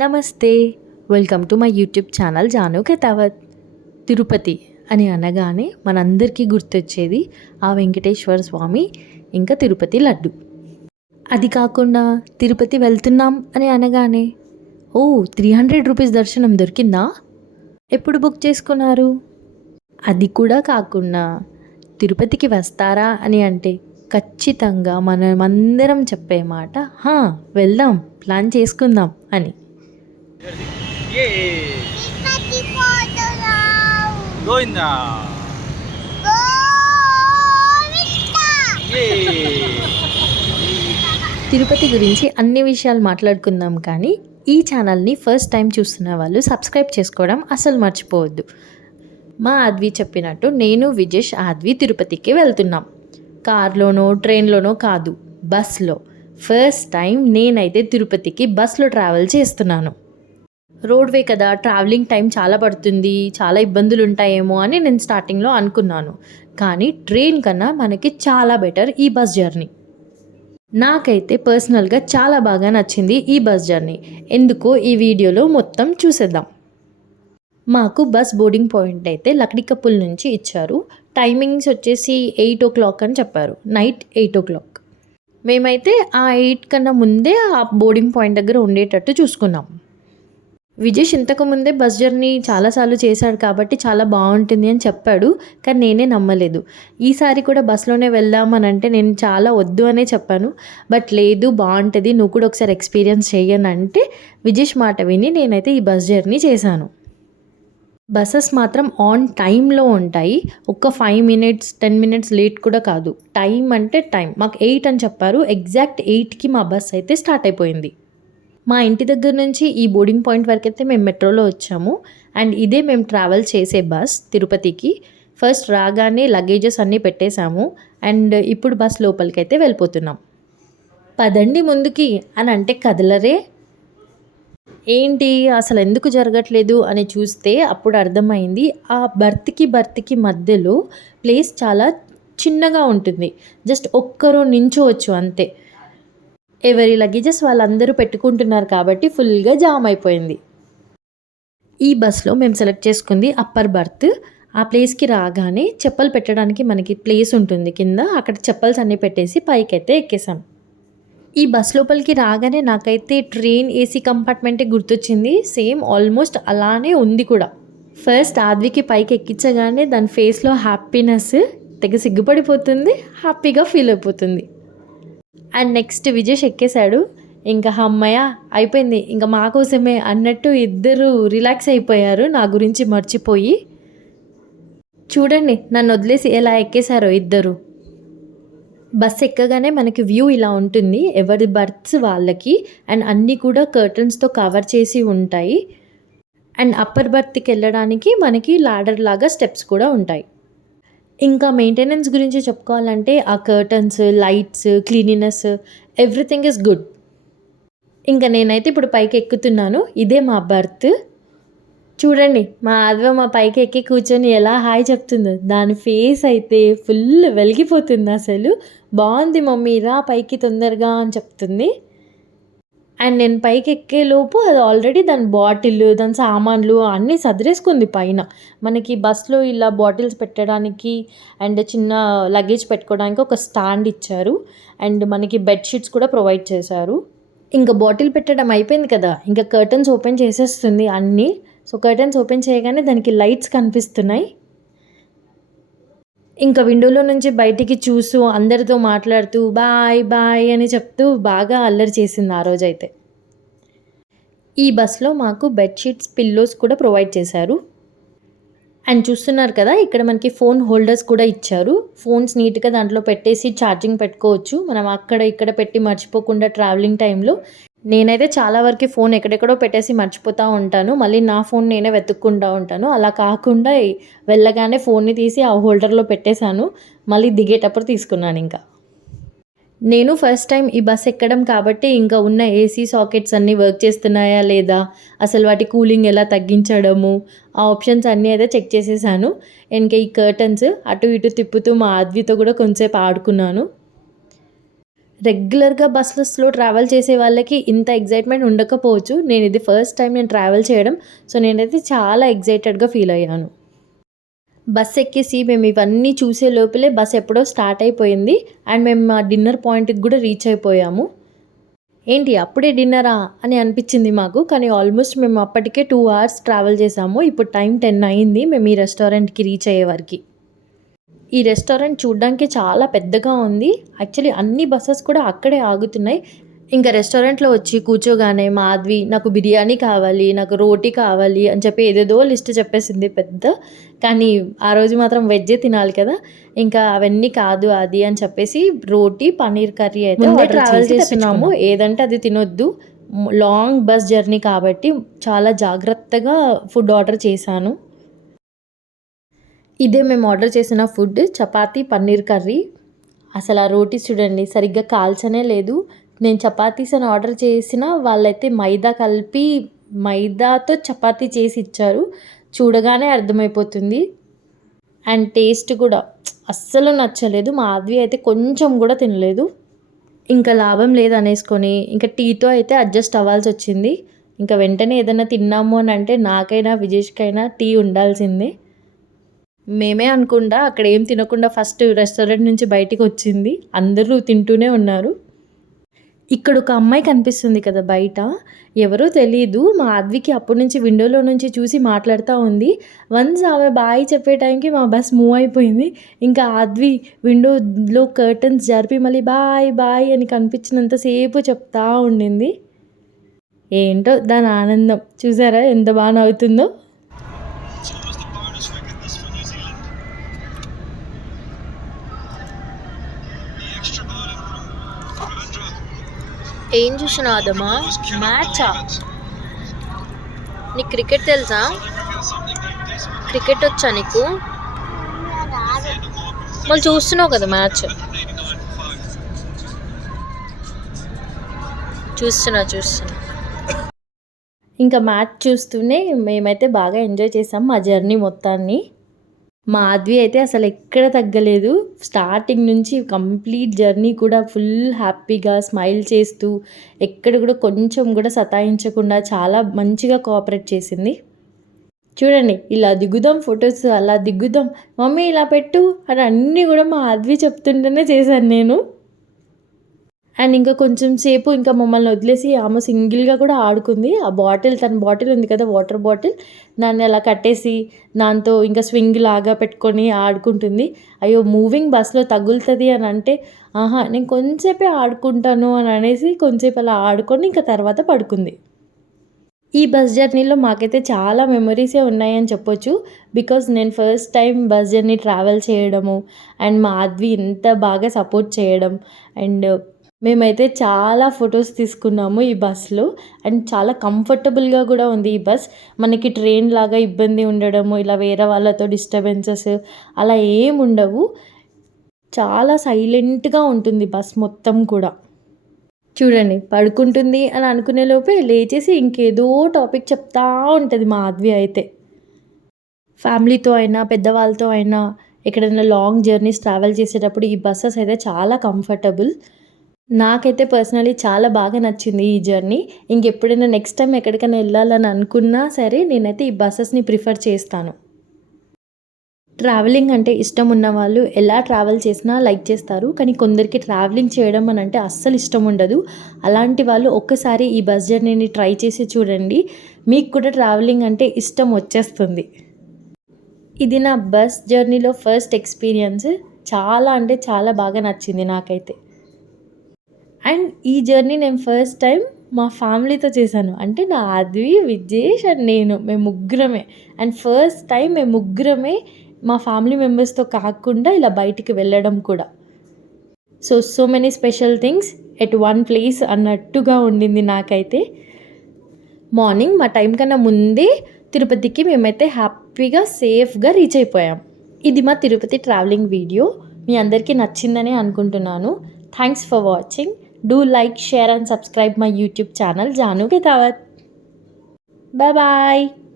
నమస్తే. Welcome to my YouTube channel Janu Kethavath. Tirupati అని అనగానే మనందరికీ గుర్తొచ్చేది ఆ వెంకటేశ్వర స్వామి ఇంకా తిరుపతి లడ్డు. అది కాకుండా తిరుపతి వెళ్తున్నాం అని అనగానే ఓ 300 రూపీస్ దర్శనం దొరికిందా? ఎప్పుడు బుక్ చేసుకున్నారు? అది కూడా కాకుండా తిరుపతికి వస్తారా అని అంటే ఖచ్చితంగా మనమందరం చెప్పే మాట వెళ్దాం, ప్లాన్ చేసుకుందాం అని. గోవిందా తిరుపతి గురించి అన్ని విషయాలు మాట్లాడుకుందాం, కానీ ఈ ఛానల్ని ఫస్ట్ టైం చూస్తున్న వాళ్ళు సబ్స్క్రైబ్ చేసుకోవడం అసలు మర్చిపోవద్దు. మా ఆద్వి చెప్పినట్టు నేను విజేష్ ఆద్వి తిరుపతికి వెళ్తున్నాం. కార్లోనో ట్రైన్లోనో కాదు, బస్లో. ఫస్ట్ టైం నేనైతే తిరుపతికి బస్లో ట్రావెల్ చేస్తున్నాను. రోడ్వే కదా, ట్రావెలింగ్ టైం చాలా పడుతుంది, చాలా ఇబ్బందులు ఉంటాయేమో అని నేను స్టార్టింగ్లో అనుకున్నాను. కానీ ట్రైన్ కన్నా మనకి చాలా బెటర్ ఈ బస్ జర్నీ. నాకైతే పర్సనల్గా చాలా బాగా నచ్చింది ఈ బస్ జర్నీ. ఎందుకో ఈ వీడియోలో మొత్తం చూసేద్దాం. మాకు బస్ బోర్డింగ్ పాయింట్ అయితే లక్డికప్పుల్ నుంచి ఇచ్చారు. టైమింగ్స్ వచ్చేసి 8 o'clock అని చెప్పారు, నైట్ 8 o'clock. మేమైతే ఆ 8 కన్నా ముందే ఆ బోర్డింగ్ పాయింట్ దగ్గర ఉండేటట్టు చూసుకున్నాం. విజేష్ ఇంతకుముందే బస్ జర్నీ చాలాసార్లు చేశాడు కాబట్టి చాలా బాగుంటుంది అని చెప్పాడు, కానీ నేనే నమ్మలేదు. ఈసారి కూడా బస్లోనే వెళ్దామని అంటే నేను చాలా వద్దు అనే చెప్పాను. బట్ లేదు, బాగుంటుంది, నువ్వు కూడా ఒకసారి ఎక్స్పీరియన్స్ చెయ్యనంటే విజేష్ మాట విని నేనైతే ఈ బస్ జర్నీ చేశాను. బస్సెస్ మాత్రం ఆన్ టైంలో ఉంటాయి. ఒక్క 5 minutes 10 minutes లేట్ కూడా కాదు. టైం అంటే టైం. మాకు 8 అని చెప్పారు, ఎగ్జాక్ట్ 8కి మా బస్ అయితే స్టార్ట్ అయిపోయింది. మా ఇంటి దగ్గర నుంచి ఈ బోర్డింగ్ పాయింట్ వరకు అయితే మేము మెట్రోలో వచ్చాము. అండ్ ఇదే మేము ట్రావెల్ చేసే బస్ తిరుపతికి. ఫస్ట్ రాగానే లగేజెస్ అన్నీ పెట్టేశాము. అండ్ ఇప్పుడు బస్ లోపలికి అయితే వెళ్ళిపోతున్నాం. పదండి ముందుకి అని అంటే కదలరే. ఏంటి అసలు ఎందుకు జరగట్లేదు అని చూస్తే అప్పుడు అర్థమైంది, ఆ బర్త్కి మధ్యలో ప్లేస్ చాలా చిన్నగా ఉంటుంది. జస్ట్ ఒక్కరు నించోవచ్చు అంతే. ఎవరి లగేజెస్ వాళ్ళందరూ పెట్టుకుంటున్నారు కాబట్టి ఫుల్గా జామ్ అయిపోయింది. ఈ బస్లో మేము సెలెక్ట్ చేసుకుంది అప్పర్ బర్త్. ఆ ప్లేస్కి రాగానే చెప్పలు పెట్టడానికి మనకి ప్లేస్ ఉంటుంది కింద, అక్కడ చెప్పల్స్ అన్నీ పెట్టేసి పైకైతే ఎక్కేసాం. ఈ బస్ లోపలికి రాగానే నాకైతే ట్రైన్ ఏసీ కంపార్ట్మెంటే గుర్తొచ్చింది. సేమ్ ఆల్మోస్ట్ అలానే ఉంది కూడా. ఫస్ట్ ఆద్వికి పైకి ఎక్కించగానే దాని ఫేస్లో హ్యాపీనెస్ తెగ సిగ్గుపడిపోతుంది, హ్యాపీగా ఫీల్ అయిపోతుంది. అండ్ నెక్స్ట్ విజేష్ ఎక్కేశాడు. ఇంకా అమ్మయ్య అయిపోయింది, ఇంకా మా కోసమే అన్నట్టు ఇద్దరు రిలాక్స్ అయిపోయారు, నా గురించి మర్చిపోయి. చూడండి నన్ను వదిలేసి ఎలా ఎక్కేశారో ఇద్దరు. బస్ ఎక్కగానే మనకి వ్యూ ఇలా ఉంటుంది, ఎవరి బర్త్స్ వాళ్ళకి. అండ్ అన్నీ కూడా కర్టన్స్తో కవర్ చేసి ఉంటాయి. అండ్ అప్పర్ బర్త్కి వెళ్ళడానికి మనకి లాడర్ లాగా స్టెప్స్ కూడా ఉంటాయి. ఇంకా మెయింటెనెన్స్ గురించి చెప్పుకోవాలంటే ఆ curtains, lights, cleanliness, everything is good. ఇంకా నేనైతే ఇప్పుడు పైకి ఎక్కుతున్నాను. ఇదే మా బర్త్. చూడండి మా ఆద్వ మా పైకి ఎక్కి కూర్చొని ఎలా హాయ్ చెప్తుందో. దాని ఫేస్ అయితే ఫుల్ వెలిగిపోతుంది. అసలు బాగుంది మమ్మీ, రా పైకి తొందరగా అని చెప్తుంది. అండ్ నేను పైకి ఎక్కేలోపు అది ఆల్రెడీ దాని బాటిల్, దాని సామాన్లు అన్నీ సదిరేసుకుంది పైన. మనకి బస్లో ఇలా బాటిల్స్ పెట్టడానికి అండ్ చిన్న లగేజ్ పెట్టుకోవడానికి ఒక స్టాండ్ ఇచ్చారు. అండ్ మనకి బెడ్షీట్స్ కూడా ప్రొవైడ్ చేశారు. ఇంకా బాటిల్ పెట్టడం అయిపోయింది కదా, ఇంకా కర్టన్స్ ఓపెన్ చేసేస్తుంది అన్నీ. సో కర్టన్స్ ఓపెన్ చేయగానే దానికి లైట్స్ కనిపిస్తున్నాయి. ఇంకా విండోలో నుంచి బయటికి చూస్తూ అందరితో మాట్లాడుతూ బాయ్ బాయ్ అని చెప్తూ బాగా అల్లరి చేసింది ఆ రోజైతే. ఈ బస్లో మాకు బెడ్షీట్స్, పిల్లోస్ కూడా ప్రొవైడ్ చేశారు. అండ్ చూస్తున్నారు కదా, ఇక్కడ మనకి ఫోన్ హోల్డర్స్ కూడా ఇచ్చారు. ఫోన్స్ నీట్గా దాంట్లో పెట్టేసి ఛార్జింగ్ పెట్టుకోవచ్చు. మనం అక్కడ ఇక్కడ పెట్టి మర్చిపోకుండా ట్రావెలింగ్ టైంలో. నేనైతే చాలా వరకు ఫోన్ ఎక్కడెక్కడో పెట్టేసి మర్చిపోతూ ఉంటాను, మళ్ళీ నా ఫోన్ నేనే వెతుక్కుంటూ ఉంటాను. అలా కాకుండా వెళ్ళగానే ఫోన్ని తీసి ఆ హోల్డర్లో పెట్టేశాను, మళ్ళీ దిగేటప్పుడు తీసుకున్నాను. ఇంకా నేను ఫస్ట్ టైం ఈ బస్ ఎక్కడం కాబట్టి ఇంకా ఉన్న ఏసీ సాకెట్స్ అన్నీ వర్క్ చేస్తున్నాయా లేదా, అసలు వాటి కూలింగ్ ఎలా తగ్గించడము, ఆ ఆప్షన్స్ అన్నీ అయితే చెక్ చేసేసాను. ఇంకా ఈ కర్టన్స్ అటు ఇటు తిప్పుతూ మా ఆద్వితో కూడా కొంచెంసేపు ఆడుకున్నాను. రెగ్యులర్‌గా బస్సెస్‌లో ట్రావెల్ చేసే వాళ్ళకి ఇంత ఎక్సైట్‌మెంట్ ఉండకపోవచ్చు. ఇది ఫస్ట్ టైమ్ నేను ట్రావెల్ చేయడం. సో, నేనైతే చాలా ఎక్సైటెడ్‌గా ఫీల్ అయ్యాను. బస్ ఎక్కేసి మేము ఇవన్నీ చూసే లోపలే బస్ ఎప్పుడో స్టార్ట్ అయిపోయింది. అండ్ మేము మా డిన్నర్ పాయింట్‌కి కూడా రీచ్ అయిపోయాము. ఏంటి అప్పుడే డిన్నరా అని అనిపించింది మాకు. కానీ ఆల్మోస్ట్ మేము అప్పటికే 2 అవర్స్ ట్రావెల్ చేసాము. ఇప్పుడు టైం 10 అయింది మేము ఈ రెస్టారెంట్‌కి రీచ్ అయ్యే వరకి. ఈ రెస్టారెంట్ చూడ్డానికి చాలా పెద్దగా ఉంది. యాక్చువల్లీ అన్ని బసెస్ కూడా అక్కడే ఆగుతున్నాయి. ఇంకా రెస్టారెంట్‌లో వచ్చి కూర్చోగానే మాధవి నాకు బిర్యానీ కావాలి, నాకు రోటీ కావాలి అని చెప్పి ఏదేదో లిస్ట్ చెప్పేసింది పెద్ద. కానీ ఆ రోజు మాత్రం వెజ్జే తినాలి కదా! ఇంకా అవన్నీ కాదు అది అని చెప్పేసి రోటీ, పన్నీర్ కర్రీ అయితే ముందే ట్రావెల్ చేస్తున్నాము. ఏదంటే అది తినొద్దు. లాంగ్ బస్ జర్నీ కాబట్టి చాలా జాగ్రత్తగా ఫుడ్ ఆర్డర్ చేశాను. ఇదే మేము ఆర్డర్ చేసిన ఫుడ్ చపాతీ, పన్నీర్ కర్రీ. అసలు ఆ రోటీస్ చూడండి సరిగ్గా కాల్చనే లేదు. నేను చపాతీస్ అని ఆర్డర్ చేసిన వాళ్ళైతే మైదాతో చపాతీ చేసి ఇచ్చారు. చూడగానే అర్థమైపోతుంది. అండ్ టేస్ట్ కూడా అస్సలు నచ్చలేదు. మా ఆద్వి అయితే కొంచెం కూడా తినలేదు. ఇంకా లాభం లేదనేసుకొని ఇంకా టీతో అయితే అడ్జస్ట్ అవ్వాల్సొచ్చింది. ఇంకా వెంటనే ఏదైనా తిన్నాము అని అంటే నాకైనా, విజేష్‌కైనా టీ ఉండాల్సిందే. మేమే అనుకుండా అక్కడ ఏం తినకుండా ఫస్ట్ రెస్టారెంట్ నుంచి బయటికొచ్చింది. అందరూ తింటూనే ఉన్నారు. ఇక్కడ ఒక అమ్మాయి కనిపిస్తుంది కదా బయట. ఎవరో తెలీదు. మా ఆద్వికి అప్పటి నుంచి విండోలో నుంచి చూసి మాట్లాడుతా ఉంది. వన్స్ ఆమె బాయ్ చెప్పే టైంకి మా బస్ మూవ్ అయిపోయింది. ఇంకా ఆద్వి విండోలో కర్టన్స్ జరిపి మళ్ళీ బాయ్ బాయ్ అని కనిపించినంత సేపు చెప్తా ఉండింది. ఏంటో దాని ఆనందం. చూసారా ఎంత బాగా నవ్వుతుందో. ఏం చూసినావు అదమ్మా? మ్యాచా? నీకు క్రికెట్ తెలుసా? క్రికెట్ వచ్చా నీకు? మళ్ళీ చూస్తున్నావు కదా మ్యాచ్. చూస్తున్నా. ఇంకా మ్యాచ్ చూస్తూనే మేమైతే బాగా ఎంజాయ్ చేసాం మా జర్నీ మొత్తాన్ని. మా ఆద్వి అయితే అసలు ఎక్కడ తగ్గలేదు. స్టార్టింగ్ నుంచి కంప్లీట్ జర్నీ కూడా ఫుల్ హ్యాపీగా స్మైల్ చేస్తూ ఎక్కడ కూడా కొంచెం కూడా సతాయించకుండా చాలా మంచిగా కోఆపరేట్ చేసింది. చూడండి ఇలా దిగుదాం ఫొటోస్, అలా దిగుదాం, మమ్మీ ఇలా పెట్టు అని అన్నీ కూడా మా ఆద్వి చెప్తుంటేనే చేశాను నేను. అండ్ ఇంకా కొంచెం సేపు ఇంకా మమ్మల్ని వదిలేసి ఆమె సింగిల్గా కూడా ఆడుకుంది. ఆ బాటిల్ తన బాటిల్ ఉంది కదా వాటర్ బాటిల్, దాన్ని అలా కట్టేసి దాంతో ఇంకా స్వింగ్ లాగా పెట్టుకొని ఆడుకుంటుంది. అయ్యో మూవింగ్ బస్లో తగులుతుంది అని అంటే ఆహా నేను కొంచెంసేపే ఆడుకుంటాను అని అనేసి కొంచెంసేపు అలా ఆడుకొని ఇంకా తర్వాత పడుకుంది. ఈ బస్ జర్నీలో మాకైతే చాలా మెమరీసే ఉన్నాయని చెప్పొచ్చు. బికాజ్ నేను first time bus journey travel చేయడము అండ్ మా ఆద్వి ఇంత బాగా సపోర్ట్ చేయడం అండ్ మేమైతే చాలా ఫొటోస్ తీసుకున్నాము ఈ బస్‌లో. అండ్ చాలా కంఫర్టబుల్‌గా కూడా ఉంది ఈ బస్. మనకి ట్రైన్ లాగా ఇబ్బంది ఉండడము, ఇలా వేరే వాళ్ళతో డిస్టర్బెన్సెస్ అలా ఏముండవు. చాలా సైలెంట్‌గా ఉంటుంది బస్ మొత్తం కూడా. చూడండి పడుకుంటుంది అని అనుకునే లోపే లేచేసి ఇంకేదో టాపిక్ చెప్తా ఉంటది మా ఆద్వి అయితే. ఫ్యామిలీతో అయినా, పెద్దవాళ్ళతో అయినా ఎక్కడైనా లాంగ్ జర్నీస్ ట్రావెల్ చేసేటప్పుడు ఈ బసెస్ అయితే చాలా కంఫర్టబుల్. నాకైతే పర్సనలీ చాలా బాగా నచ్చింది ఈ జర్నీ. ఇంకెప్పుడైనా నెక్స్ట్ టైం ఎక్కడికైనా వెళ్ళాలని అనుకున్నా సరే నేనైతే ఈ బసెస్‌ని ప్రిఫర్ చేస్తాను. ట్రావెలింగ్ అంటే ఇష్టం ఉన్నవాళ్ళు ఎలా ట్రావెల్ చేసినా లైక్ చేస్తారు. కానీ కొందరికి ట్రావెలింగ్ చేయడం అని అంటే అస్సలు ఇష్టం ఉండదు. అలాంటి వాళ్ళు ఒక్కసారి ఈ బస్ జర్నీని ట్రై చేసి చూడండి. మీకు కూడా ట్రావెలింగ్ అంటే ఇష్టం వచ్చేస్తుంది. ఇది నా బస్ జర్నీలో ఫస్ట్ ఎక్స్‌పీరియన్స్. చాలా అంటే చాలా బాగా నచ్చింది నాకైతే. అండ్ ఈ జర్నీ నేను ఫస్ట్ టైం మా ఫ్యామిలీతో చేశాను. అంటే నా ఆద్వి, విజేష్ అండ్ నేను మేము ముగ్గురమే. అండ్ ఫస్ట్ టైం మేము ముగ్గురమే మా ఫ్యామిలీ మెంబర్స్‌తో కాకుండా ఇలా బయటికి వెళ్ళడం కూడా. So many special things at one place అన్నట్టుగా ఉండింది నాకైతే. మార్నింగ్ మా టైం కన్నా ముందే తిరుపతికి మేమైతే హ్యాపీగా సేఫ్గా రీచ్ అయిపోయాం. ఇది మా తిరుపతి ట్రావెలింగ్ వీడియో. మీ అందరికీ నచ్చిందని అనుకుంటున్నాను. Thanks for watching. Do like, share and subscribe my YouTube channel Janu Ke Dawat. Bye bye.